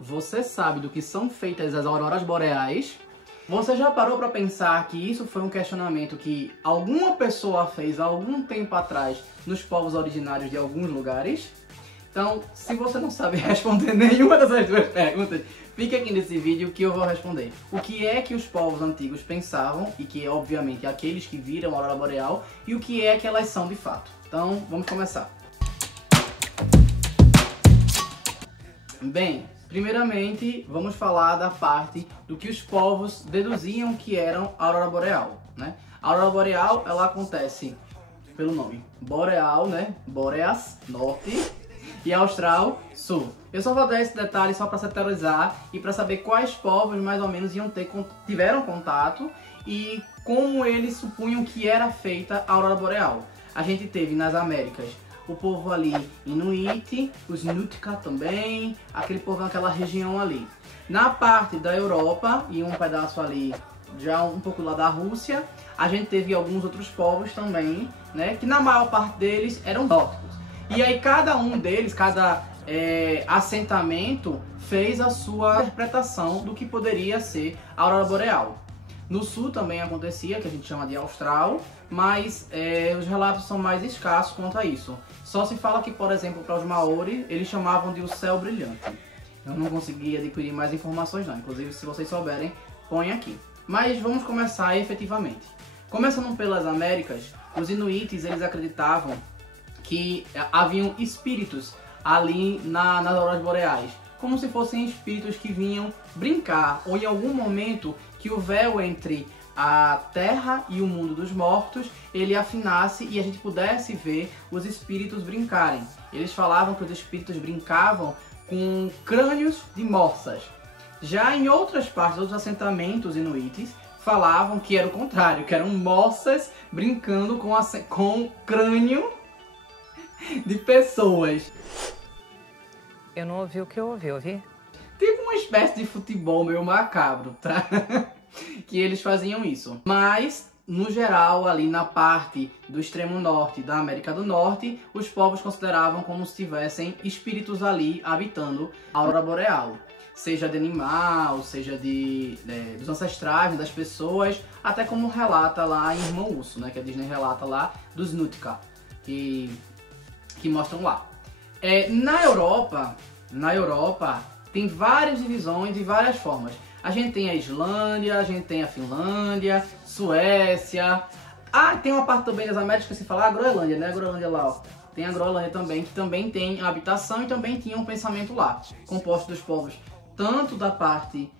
você sabe do que são feitas as auroras boreais? Você já parou para pensar que isso foi um questionamento que alguma pessoa fez há algum tempo atrás nos povos originários de alguns lugares? Então, se você não sabe responder nenhuma dessas duas perguntas, fique aqui nesse vídeo que eu vou responder. O que é que os povos antigos pensavam, e que é obviamente aqueles que viram a aurora boreal, e o que é que elas são de fato. Então, vamos começar. Bem, primeiramente vamos falar da parte do que os povos deduziam que eram a aurora boreal, né? A aurora boreal, ela acontece pelo nome boreal, né? Boreas, norte, e austral, sul. Eu só vou dar esse detalhe só para setorizar e para saber quais povos mais ou menos tiveram contato e como eles supunham que era feita a aurora boreal. A gente teve nas Américas o povo ali Inuit, os Nutka também, aquele povo naquela região ali. Na parte da Europa e um pedaço ali, já um pouco lá da Rússia, a gente teve alguns outros povos também, né, que na maior parte deles eram nórdicos. E aí cada um deles, cada assentamento fez a sua interpretação do que poderia ser a aurora boreal. No sul também acontecia, que a gente chama de austral, mas os relatos são mais escassos quanto a isso. Só se fala que, por exemplo, para os Maori, eles chamavam de o céu brilhante. Eu não consegui adquirir mais informações não, inclusive se vocês souberem, põe aqui. Mas vamos começar efetivamente. Começando pelas Américas, os Inuites eles acreditavam que haviam espíritos ali nas auroras boreais, como se fossem espíritos que vinham brincar, ou em algum momento que o véu entre a terra e o mundo dos mortos, ele afinasse e a gente pudesse ver os espíritos brincarem. Eles falavam que os espíritos brincavam com crânios de morsas. Já em outras partes, outros assentamentos inuites, falavam que era o contrário, que eram morsas brincando com crânio de pessoas. Eu não ouvi o que eu ouvi? Tipo uma espécie de futebol meio macabro, tá? Que eles faziam isso. Mas, no geral, ali na parte do extremo norte da América do Norte, os povos consideravam como se tivessem espíritos ali habitando a aurora boreal. Seja de animal, seja dos ancestrais, das pessoas, até como relata lá em Irmão Urso, né? Que a Disney relata lá dos Nutka, que mostram lá. Na Europa tem várias divisões e várias formas. A gente tem a Islândia, a gente tem a Finlândia, Suécia. Ah, tem uma parte também das Américas que se fala a Groenlândia, né? A Groenlândia lá, ó. Tem a Groenlândia também, que também tem habitação e também tinha um pensamento lá, composto dos povos tanto da parte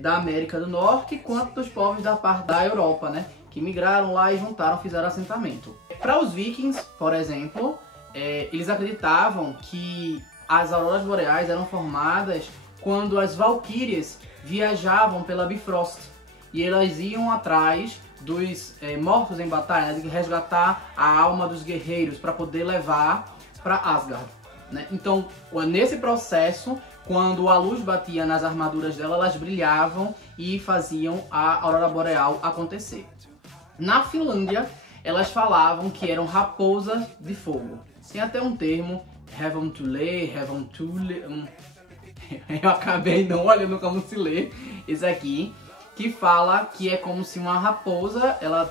da América do Norte, quanto dos povos da parte da Europa, né? Que migraram lá e juntaram, fizeram assentamento. Para os vikings, por exemplo, eles acreditavam que as auroras boreais eram formadas quando as valquírias viajavam pela Bifrost e elas iam atrás dos mortos em batalha, né, de resgatar a alma dos guerreiros para poder levar para Asgard, né? Então, nesse processo, quando a luz batia nas armaduras dela, elas brilhavam e faziam a aurora boreal acontecer. Na Finlândia, elas falavam que eram raposas de fogo. Tem até um termo, Revontule. Eu acabei não olhando como se lê esse aqui, que fala que é como se uma raposa ela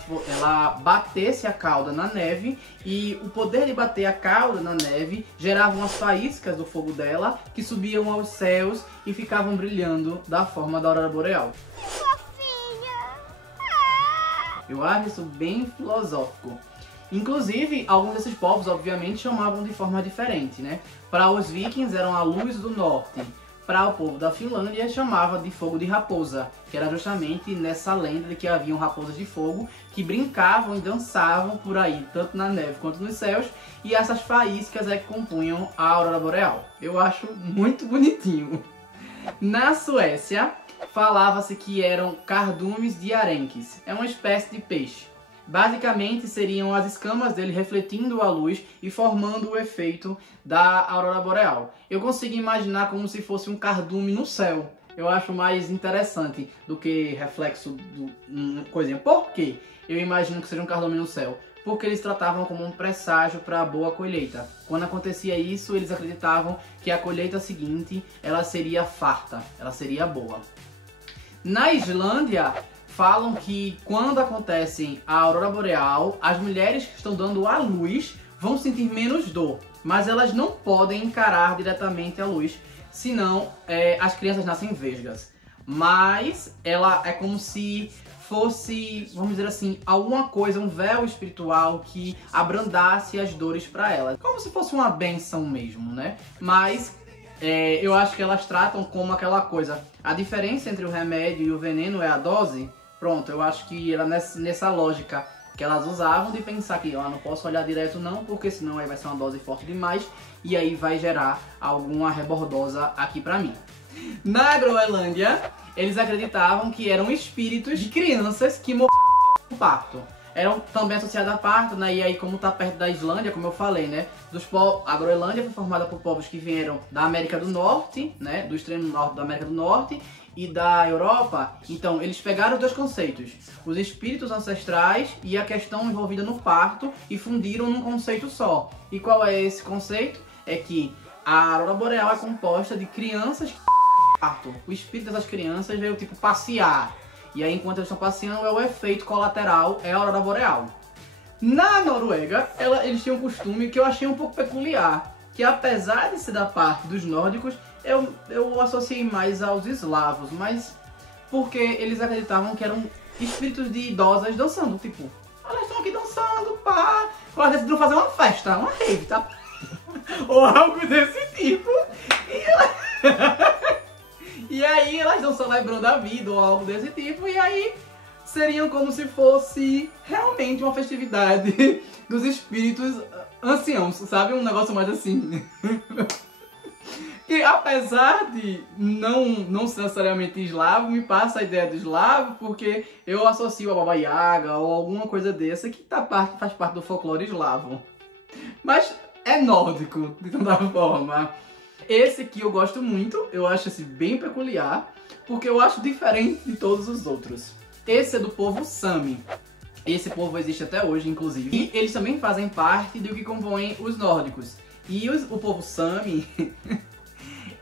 batesse a cauda na neve e o poder de bater a cauda na neve gerava umas faíscas do fogo dela que subiam aos céus e ficavam brilhando da forma da aurora boreal. Eu acho isso bem filosófico. Inclusive, alguns desses povos, obviamente, chamavam de forma diferente, né? Para os vikings, eram a luz do norte. Para o povo da Finlândia, chamava de fogo de raposa, que era justamente nessa lenda de que haviam raposas de fogo que brincavam e dançavam por aí, tanto na neve quanto nos céus, e essas faíscas é que compunham a aurora boreal. Eu acho muito bonitinho. Na Suécia, falava-se que eram cardumes de arenques. É uma espécie de peixe. Basicamente seriam as escamas dele refletindo a luz e formando o efeito da aurora boreal. Eu consigo imaginar como se fosse um cardume no céu. Eu acho mais interessante do que reflexo coisinha. Por quê? Eu imagino que seja um cardume no céu. porque eles tratavam como um presságio para a boa colheita. Quando acontecia isso, eles acreditavam que a colheita seguinte ela seria farta, ela seria boa. Na Islândia, falam que quando acontece a aurora boreal, as mulheres que estão dando à luz vão sentir menos dor, mas elas não podem encarar diretamente a luz, senão as crianças nascem vesgas. Mas ela é como se fosse, vamos dizer assim, alguma coisa, um véu espiritual que abrandasse as dores para elas. Como se fosse uma bênção mesmo, né? Mas eu acho que elas tratam como aquela coisa. A diferença entre o remédio e o veneno é a dose. Pronto, eu acho que era nessa lógica que elas usavam de pensar que não posso olhar direto não, porque senão aí vai ser uma dose forte demais e aí vai gerar alguma rebordosa aqui pra mim. Na Groenlândia, eles acreditavam que eram espíritos de crianças que morreram no parto. Eram também associados a parto, né? E aí, como tá perto da Islândia, como eu falei, né? A Groenlândia foi formada por povos que vieram da América do Norte, né? Do extremo norte da América do Norte e da Europa. Então, eles pegaram os dois conceitos, os espíritos ancestrais e a questão envolvida no parto, e fundiram num conceito só. E qual é esse conceito? É que a aurora boreal é composta de crianças que parto. O espírito dessas crianças veio tipo passear. E aí, enquanto eles estão passeando, é o efeito colateral, é a aurora boreal. Na Noruega, eles tinham um costume que eu achei um pouco peculiar, que apesar de ser da parte dos nórdicos, eu associei mais aos eslavos, mas porque eles acreditavam que eram espíritos de idosas dançando, tipo, elas estão aqui dançando, pá, elas decidiram fazer uma festa, uma rave, tá? Ou algo desse tipo. E aí elas estão celebrando a vida ou algo desse tipo, e aí seriam como se fosse realmente uma festividade dos espíritos anciãos, sabe? Um negócio mais assim. Que apesar de não ser necessariamente eslavo, me passa a ideia de eslavo, porque eu associo a Baba Yaga ou alguma coisa dessa que faz parte do folclore eslavo. Mas é nórdico, de toda forma. Esse aqui eu gosto muito, eu acho esse bem peculiar, porque eu acho diferente de todos os outros. Esse é do povo Sami. Esse povo existe até hoje, inclusive. E eles também fazem parte do que compõem os nórdicos. E o povo Sami,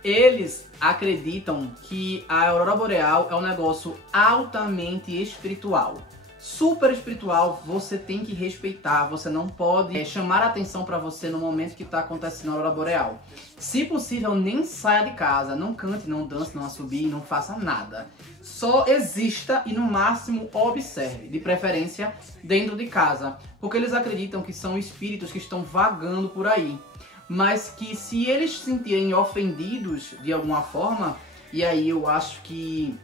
eles acreditam que a aurora boreal é um negócio altamente espiritual. Super espiritual, você tem que respeitar, você não pode chamar a atenção pra você no momento que tá acontecendo a aurora boreal. Se possível, nem saia de casa, não cante, não dance, não assobie, não faça nada. Só exista e no máximo observe, de preferência dentro de casa, porque eles acreditam que são espíritos que estão vagando por aí. Mas que se eles se sentirem ofendidos de alguma forma, e aí eu acho que,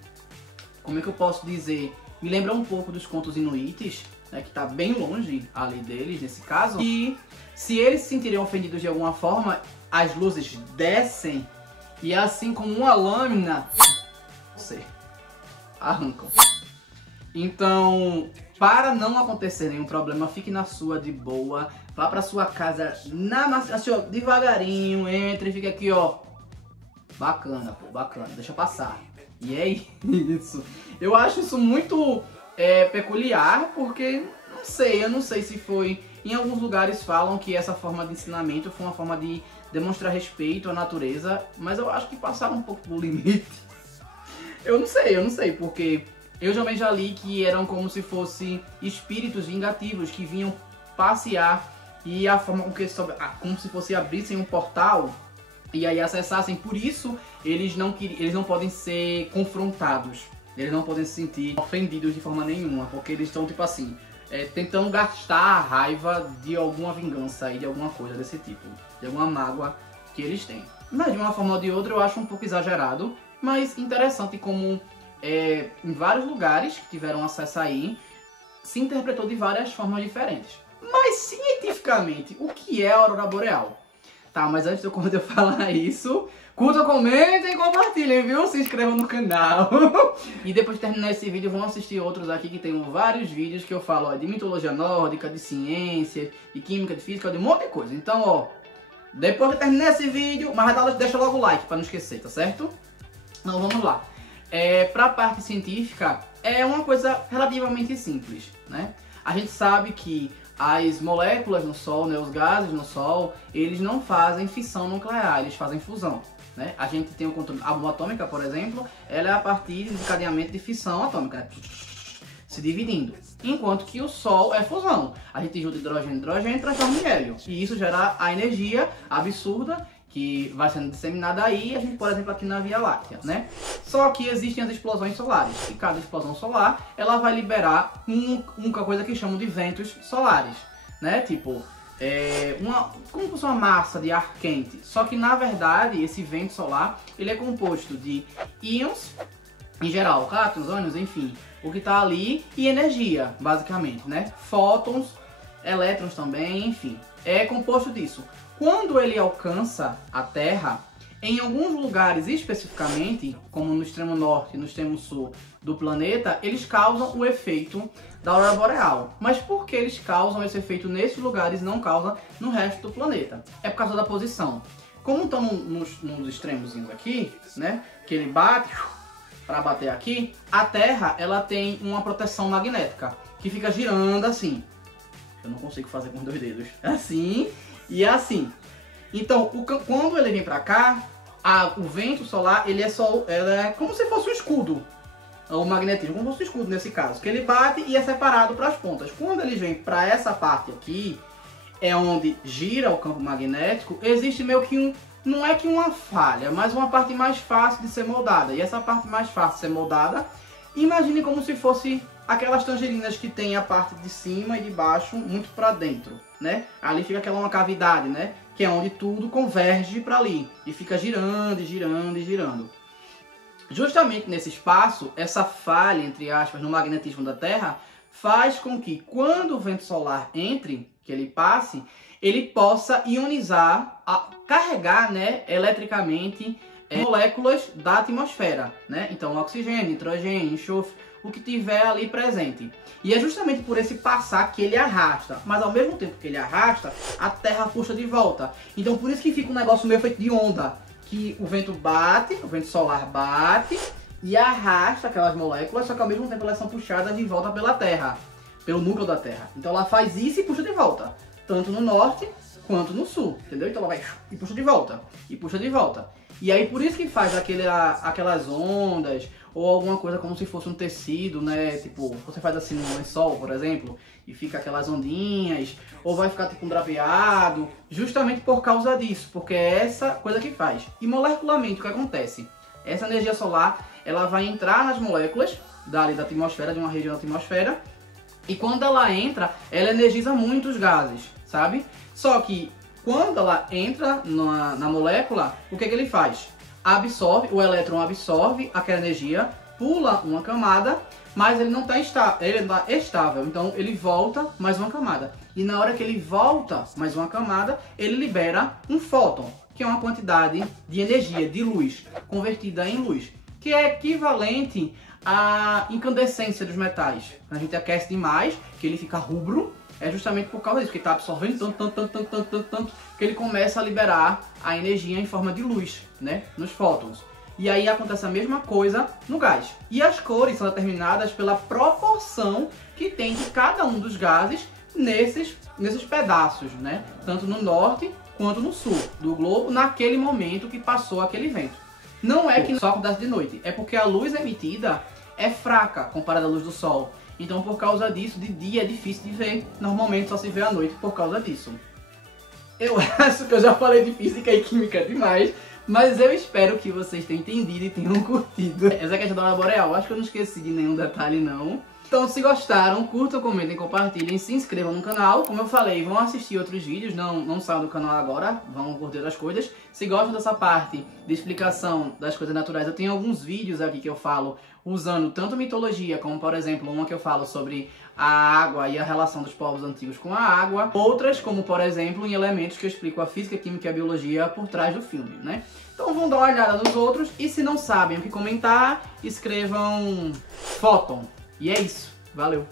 como é que eu posso dizer, me lembra um pouco dos contos inuites, né, que tá bem longe ali deles nesse caso. E se eles se sentirem ofendidos de alguma forma, as luzes descem e assim como uma lâmina, você arrancam. Então, para não acontecer nenhum problema, fique na sua de boa, vá pra sua casa assim, ó, devagarinho, entre e fica aqui, ó. Bacana, pô, bacana, deixa passar. E é isso. Eu acho isso muito peculiar, porque eu não sei se foi... Em alguns lugares falam que essa forma de ensinamento foi uma forma de demonstrar respeito à natureza, mas eu acho que passaram um pouco do limite. Eu não sei, porque eu também já li que eram como se fossem espíritos vingativos que vinham passear e a forma com que como se fosse abrissem um portal e aí acessassem. Por isso eles não podem ser confrontados, eles não podem se sentir ofendidos de forma nenhuma, porque eles estão tipo assim, tentando gastar a raiva de alguma vingança e de alguma coisa desse tipo, de alguma mágoa que eles têm. Mas de uma forma ou de outra eu acho um pouco exagerado, mas interessante como em vários lugares que tiveram acesso aí se interpretou de várias formas diferentes. Mas cientificamente, o que é a aurora boreal? Tá, mas antes de eu falar isso, curtam, comentem e compartilhem, viu? Se inscrevam no canal. E depois de terminar esse vídeo, vão assistir outros aqui que tem vários vídeos que eu falo de mitologia nórdica, de ciência, de química, de física, de um monte de coisa. Então, ó, depois de terminar esse vídeo, mas deixa logo o like pra não esquecer, tá certo? Então vamos lá. Pra parte científica, é uma coisa relativamente simples, né? A gente sabe que as moléculas no Sol, né, os gases no Sol, eles não fazem fissão nuclear, eles fazem fusão. Né? A gente tem o controle, a bomba atômica, por exemplo, ela é a partir de desencadeamento de fissão atômica, se dividindo. Enquanto que o Sol é fusão. A gente junta hidrogênio e hidrogênio e transforma em hélio. E isso gera a energia absurda que vai sendo disseminada aí, a gente, por exemplo, aqui na Via Láctea, né? Só que existem as explosões solares. E cada explosão solar, ela vai liberar uma coisa que chamam de ventos solares, né? Tipo, como se fosse uma massa de ar quente. Só que, na verdade, esse vento solar, ele é composto de íons, em geral, cátions, ânions, enfim, o que está ali, e energia, basicamente, né? Fótons, elétrons também, enfim, é composto disso. Quando ele alcança a Terra, em alguns lugares especificamente, como no extremo norte e no extremo sul do planeta, eles causam o efeito da aurora boreal. Mas por que eles causam esse efeito nesses lugares e não causam no resto do planeta? É por causa da posição. Como estão nos extremos aqui, né, que ele bate para bater aqui, a Terra ela tem uma proteção magnética que fica girando assim. Eu não consigo fazer com os dois dedos. Assim e assim. Então, quando ele vem para cá, o vento solar ele é como se fosse um escudo. O magnetismo, como se fosse um escudo nesse caso, que ele bate e é separado para as pontas. Quando ele vem para essa parte aqui, é onde gira o campo magnético, existe meio que não é que uma falha, mas uma parte mais fácil de ser moldada. E essa parte mais fácil de ser moldada, imagine como se fosse aquelas tangerinas que tem a parte de cima e de baixo muito para dentro, né? Ali fica aquela uma cavidade, né? Que é onde tudo converge para ali e fica girando, girando e girando. Justamente nesse espaço, essa falha, entre aspas, no magnetismo da Terra, faz com que quando o vento solar entre, que ele passe, ele possa ionizar, carregar, né, eletricamente moléculas da atmosfera, né? Então, oxigênio, nitrogênio, enxofre, o que tiver ali presente. E é justamente por esse passar que ele arrasta, mas ao mesmo tempo que ele arrasta, a Terra puxa de volta. Então, por isso que fica um negócio meio feito de onda, que o vento bate, o vento solar bate e arrasta aquelas moléculas, só que ao mesmo tempo elas são puxadas de volta pela Terra, pelo núcleo da Terra. Então ela faz isso e puxa de volta, tanto no norte quanto no sul, entendeu? Então ela vai e puxa de volta, e puxa de volta. E aí por isso que faz aquelas ondas, ou alguma coisa como se fosse um tecido, né? Tipo, você faz assim no lençol, por exemplo, e fica aquelas ondinhas, ou vai ficar tipo um drapeado, justamente por causa disso, porque é essa coisa que faz. E molecularmente o que acontece? Essa energia solar, ela vai entrar nas moléculas da atmosfera, de uma região da atmosfera, e quando ela entra, ela energiza muito os gases, sabe? Só que quando ela entra na molécula, o que ele faz? Absorve, o elétron absorve aquela energia, pula uma camada, mas ele não está estável, então ele volta mais uma camada. E na hora que ele volta mais uma camada, ele libera um fóton, que é uma quantidade de energia, de luz, convertida em luz, que é equivalente à incandescência dos metais. A gente aquece demais, que ele fica rubro, é justamente por causa disso, que está absorvendo tanto, que ele começa a liberar a energia em forma de luz, né, nos fótons. E aí acontece a mesma coisa no gás. E as cores são determinadas pela proporção que tem de cada um dos gases nesses pedaços, né, tanto no norte quanto no sul do globo, naquele momento que passou aquele vento. Não é que só acontece de noite, é porque a luz emitida é fraca comparada à luz do sol. Então, por causa disso, de dia é difícil de ver. Normalmente só se vê à noite por causa disso. Eu acho que eu já falei de física e química demais, mas eu espero que vocês tenham entendido e tenham curtido essa questão da aurora boreal. Acho que eu não esqueci de nenhum detalhe, não. Então, se gostaram, curtam, comentem, compartilhem, se inscrevam no canal. Como eu falei, vão assistir outros vídeos, não saiam do canal agora, vão curtir outras coisas. Se gostam dessa parte de explicação das coisas naturais, eu tenho alguns vídeos aqui que eu falo usando tanto mitologia, como por exemplo, uma que eu falo sobre a água e a relação dos povos antigos com a água. Outras, como por exemplo, em elementos que eu explico a física, a química e a biologia por trás do filme, né? Então vão dar uma olhada nos outros e se não sabem o que comentar, escrevam fóton. E é isso. Valeu!